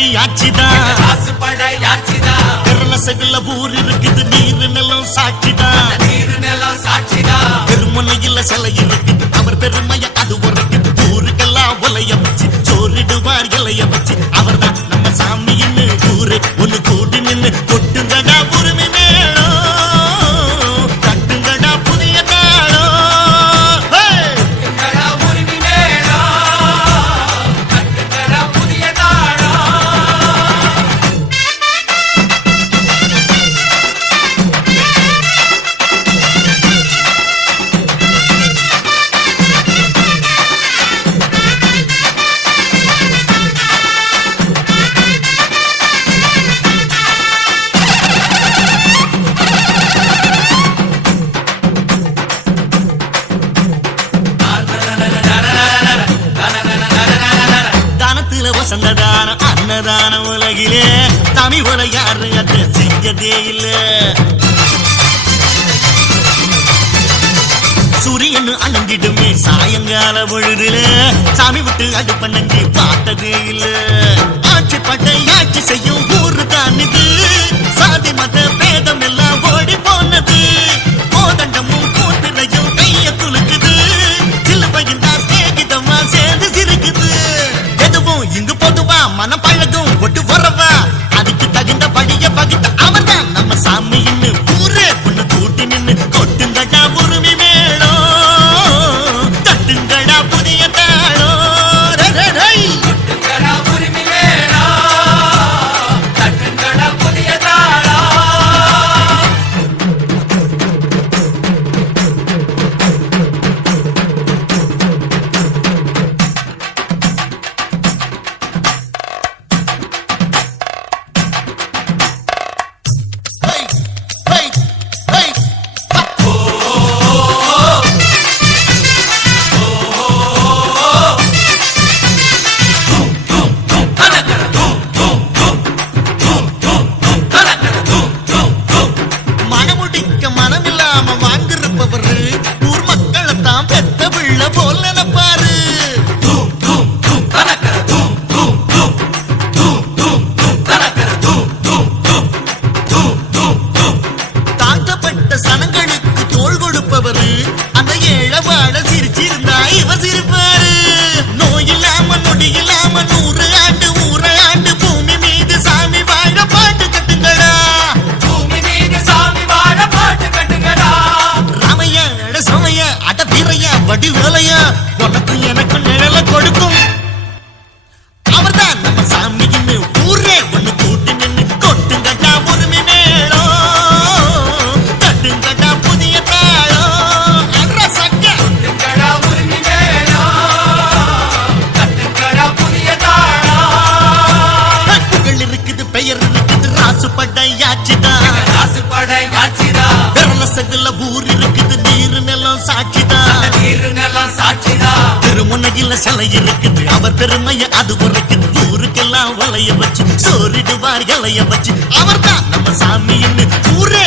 படையாச்சிதான் கேரளசகுல ஊர் இருக்குது நீரு நிலம் சாட்சிதான் பெருமனையில் சிலை இருக்குது அவர் பெருமைய அது உரைக்குது ஊருக்கெல்லாம் ஒலைய வச்சு சோறிடுவார் இலைய வச்சு அவர் தான் நம்ம சாமின்னு ஊரு ஒண்ணு கூடி நின்று கொட்டுங்கடா உரிமை மேளம் கட்டுங்கடா புதிய தாளம் வசந்ததான அன்னதான உலகிலே தமி போல யாரு அத செஞ்சதே இல்ல சூரியன் அணங்கிடுமே சாயங்கால பொழுதுல சாமி விட்டு அடுப்பண்ணி பார்த்ததே இல்ல ஆட்சி பட்டையாட்சி செய்யும் ஊரு தான் இது சாதி மத பேதம் எல்லாம் ஓடி போனது கோதண்டமும் கூட்டுரையும் கைய குலுக்குது சிலுவையின் தான் சேகிதமா சேர்ந்து சிரிக்குது இங்கு பொதுவா மனம் பழகும் ஒட்டு வரவா அதுக்கு தகுந்த படிய பகிட்ட அவர் தான் நம்ம சாமின்னு ஊரே பொண்ணு கூட்டி நின்று கொட்டுங்கடா உரிமை மேளம் தட்டுங்கடா புதிய தாளம் சனங்களுக்கு தோள் கொடுப்பவரு அந்த ஏழவாழ சிரிச்சிருந்தா இவர் சிரிப்பாரு நோய் இல்லாம நொடி இல்லாம 100 ஆண்டு ஊராண்டு பூமி மீது சாமி வாழ பாட்டு கட்டுங்கடா ராமையா அட சோமையா அட வீரையா வடி வேலையா உனக்கு எனக்கு நிழல கொடுக்கும் அவர்தான் நம்ம சாமின்னு ஊரே ஒண்ணு கூட்டி நின்று கொட்டுங்கடா உரிமை மேளம் பெயர் இருக்குது ராசு படையாச்சிதான் ஊர் இருக்குது நீரு நிலம் சாட்சிதான் திருமுனையில் சிலை இருக்குது அவர் பெருமைய அது உரைக்குது ஊருக்கெல்லாம் வலைய வச்சு சோறிடுவார் இலைய வச்சு அவர் தான் நம்ம சாமின்னு ஊரே